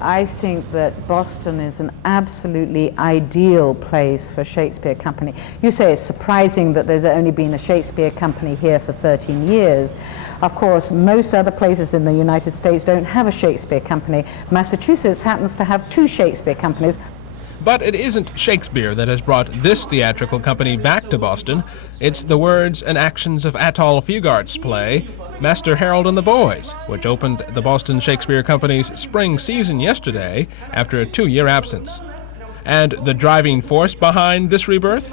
I think that Boston is an absolutely ideal place for Shakespeare Company. You say it's surprising that there's only been a Shakespeare Company here for 13 years. Of course, most other places in the United States don't have a Shakespeare Company. Massachusetts happens to have 2 Shakespeare companies. But it isn't Shakespeare that has brought this theatrical company back to Boston. It's the words and actions of Athol Fugart's play, Master Harold and the Boys, which opened the Boston Shakespeare Company's spring season yesterday after a 2-year absence. And the driving force behind this rebirth?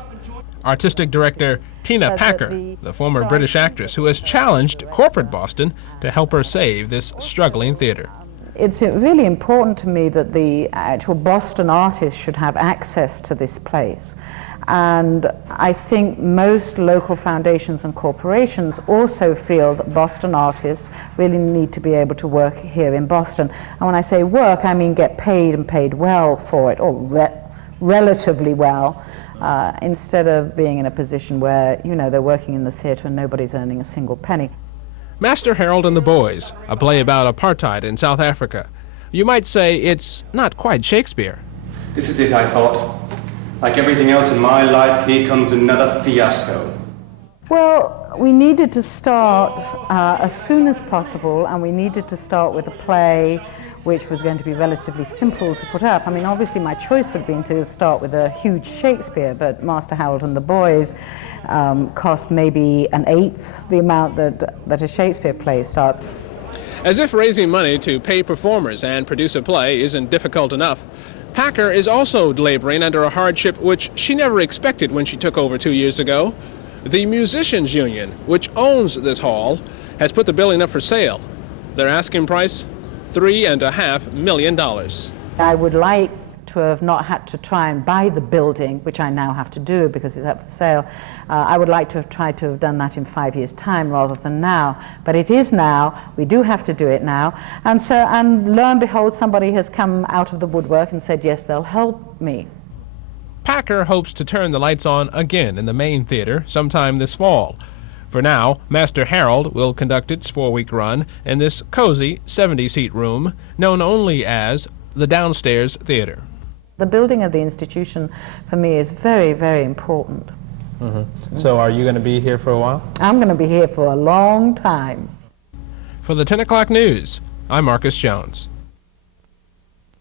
Artistic director Tina Packer, the former British actress who has challenged corporate Boston to help her save this struggling theater. It's really important to me that the actual Boston artists should have access to this place. And I think most local foundations and corporations also feel that Boston artists really need to be able to work here in Boston. And when I say work, I mean get paid and paid well for it, or relatively well, instead of being in a position where, you know, they're working in the theater and nobody's earning a single penny. Master Harold and the Boys, a play about apartheid in South Africa. You might say it's not quite Shakespeare. This is it, I thought. Like everything else in my life, here comes another fiasco. Well, we needed to start as soon as possible, and we needed to start with a play which was going to be relatively simple to put up. I mean, obviously my choice would have been to start with a huge Shakespeare, but Master Harold and the Boys cost maybe 1/8 the amount that a Shakespeare play starts. As if raising money to pay performers and produce a play isn't difficult enough, Packer is also laboring under a hardship which she never expected when she took over 2 years ago. The Musicians Union, which owns this hall, has put the building up for sale. Their asking price, $3.5 million. I would like to have not had to try and buy the building, which I now have to do because it's up for sale. I would like to have tried to have done that in 5 years' time rather than now. But it is now. We do have to do it now. And lo and behold, somebody has come out of the woodwork and said, yes, they'll help me. Packer hopes to turn the lights on again in the main theater sometime this fall. For now, Master Harold will conduct its 4-week run in this cozy 70-seat room known only as the Downstairs Theater. The building of the institution for me is very, very important. Mm-hmm. So are you going to be here for a while? I'm going to be here for a long time. For the 10 o'clock news, I'm Marcus Jones.